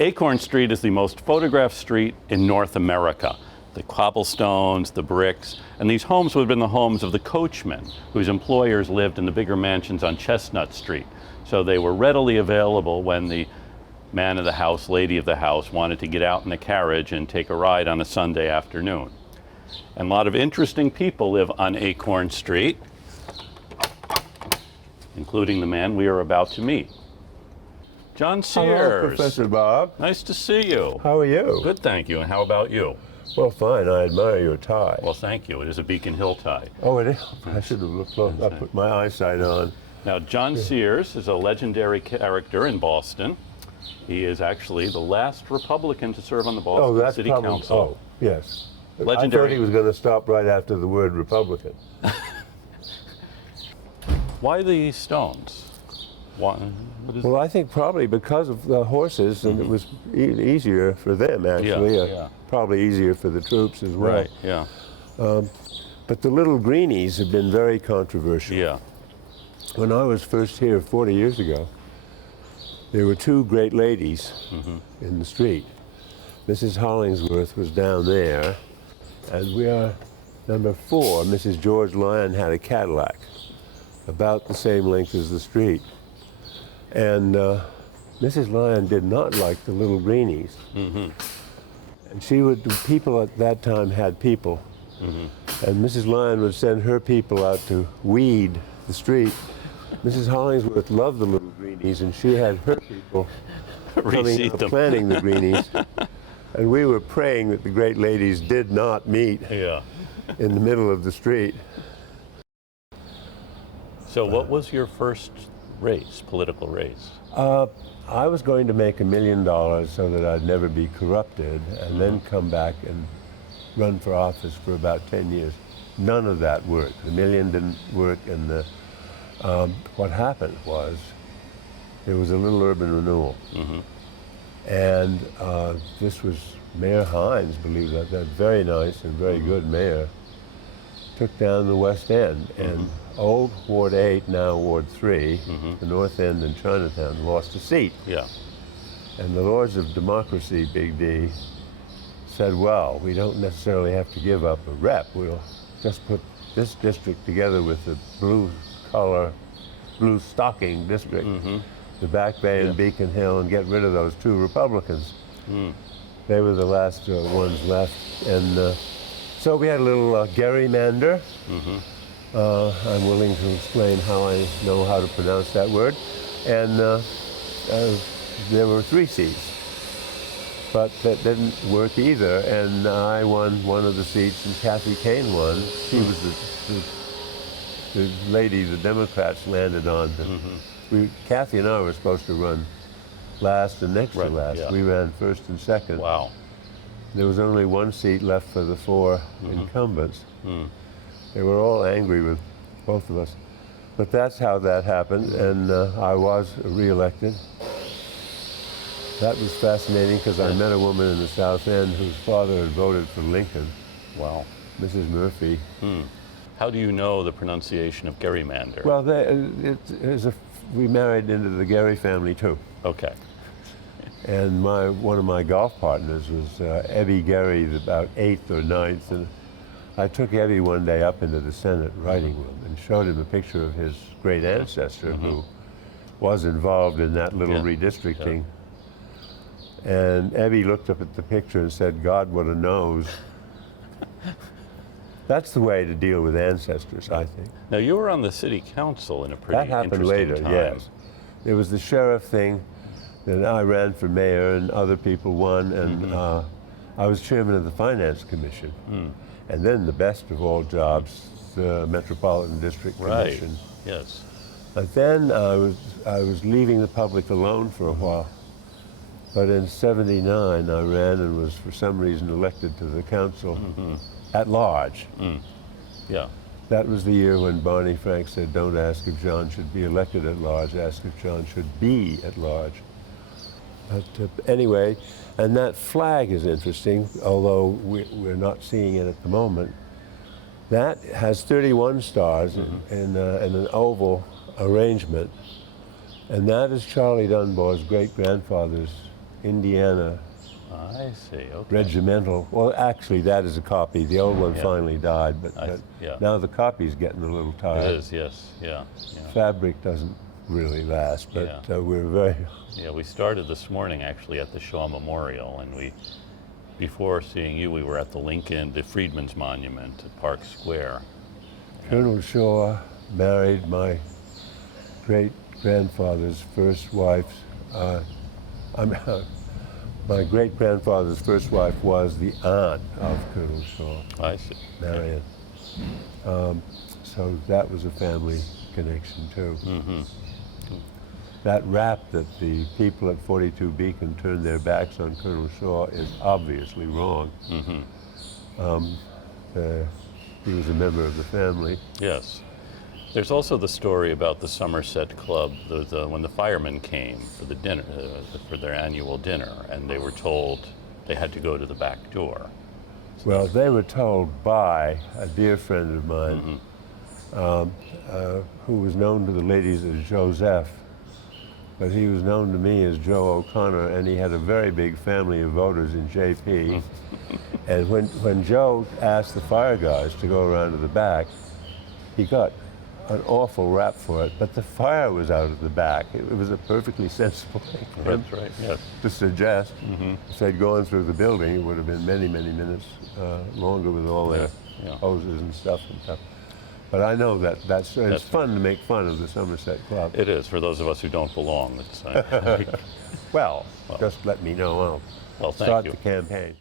Acorn Street is the most photographed street in North America. The cobblestones, the bricks, and these homes would have been the homes of the coachmen, whose employers lived in the bigger mansions on Chestnut Street. So they were readily available when the man of the house, lady of the house, wanted to get out in a carriage and take a ride on a Sunday afternoon. And a lot of interesting people live on Acorn Street, including the man we are about to meet. John Sears. Hello, Professor Bob. Nice to see you. How are you? Good, thank you. And how about you? Well, fine. I admire your tie. Well, thank you. It is a Beacon Hill tie. Oh, it is? I should have looked close. I put my eyesight on. Now, John Sears is a legendary character in Boston. He is actually the last Republican to serve on the Boston City Council. Oh, yes. Legendary. I thought he was going to stop right after the word Republican. Why the Stones? Why, Well, I think probably because of the horses, and it was easier for them, actually. Yeah. Probably easier for the troops as well. Right, yeah. But the little greenies have been very controversial. Yeah. When I was first here 40 years ago, there were two great ladies in the street. Mrs. Hollingsworth was down there, and we are number 4. Mrs. George Lyon had a Cadillac, about the same length as the street. And Mrs. Lyon did not like the little greenies. And she would, people at that time had people. And Mrs. Lyon would send her people out to weed the street. Mrs. Hollingsworth loved the little greenies, and she had her people coming out planting the greenies. And we were praying that the great ladies did not meet in the middle of the street. So what was your first race, political race? I was going to make $1 million so that I'd never be corrupted, and then come back and run for office for about 10 years. None of that worked. The million didn't work, and what happened was there was a little urban renewal. And this was Mayor Hines, believe that, very nice and very good mayor, took down the West End, and old Ward 8, now Ward 3, the North End and Chinatown, lost a seat. Yeah. And the Lords of Democracy, Big D, said, well, we don't necessarily have to give up a rep. We'll just put this district together with the blue stocking district, the Back Bay and Beacon Hill, and get rid of those 2 Republicans. They were the last ones left. And so we had a little gerrymander. I'm willing to explain how I know how to pronounce that word. And there were 3 seats. But that didn't work either. And I won one of the seats, and Kathy Kane won. She was the lady the Democrats landed on. Kathy and I were supposed to run last and next to last. Yeah. We ran first and second. Wow. There was only 1 seat left for the 4 incumbents. They were all angry with both of us. But that's how that happened, and I was reelected. That was fascinating because I met a woman in the South End whose father had voted for Lincoln. Wow. Mrs. Murphy. How do you know the pronunciation of gerrymander? Well, we married into the Gary family too. Okay. And one of my golf partners was Ebby Gary, about 8th or 9th. And I took Ebby one day up into the Senate writing room and showed him a picture of his great ancestor who was involved in that little redistricting. And Ebby looked up at the picture and said, God, what a nose. That's the way to deal with ancestors, I think. Now, you were on the city council in a pretty interesting time. That happened later, yes. There was the sheriff thing, that I ran for mayor and other people won, and I was chairman of the Finance Commission. And then the best of all jobs, the Metropolitan District Commission. Yes. But then I was leaving the public alone for a while. But in '79, I ran and was, for some reason, elected to the council at large. Yeah. That was the year when Barney Frank said, don't ask if John should be elected at large, ask if John should be at large. But anyway, and that flag is interesting, although we're not seeing it at the moment. That has 31 stars in an oval arrangement, and that is Charlie Dunbar's great-grandfather's Indiana I see. Okay. regimental. Well, actually, that is a copy. The old one Yeah. finally died, but yeah. now the copy's getting a little It tired. is. Yes. Yeah. Yeah. Fabric doesn't really last, but Yeah. we're very. Yeah. We started this morning actually at the Shaw Memorial, and before seeing you, we were at the Freedmen's Monument at Park Square. Colonel Shaw married my great-grandfather's first wife's. My great-grandfather's first wife was the aunt of Colonel Shaw, I see. Marion. So that was a family connection too. Mm-hmm. That rap that the people at 42 Beacon turned their backs on Colonel Shaw is obviously wrong. Mm-hmm. He was a member of the family. Yes. There's also the story about the Somerset Club, when the firemen came for the dinner, for their annual dinner, and they were told they had to go to the back door. Well, they were told by a dear friend of mine, who was known to the ladies as Joseph, but he was known to me as Joe O'Connor, and he had a very big family of voters in JP. And when Joe asked the fire guys to go around to the back, he got an awful rap for it, but the fire was out at the back. It was a perfectly sensible thing for him That's right, yes. to suggest. If they'd gone through the building, it would have been many, many minutes longer with all their hoses and stuff. But I know it's fun to make fun of the Somerset Club. It is, for those of us who don't belong. Well, just let me know. Well, I'll thank start you. the campaign.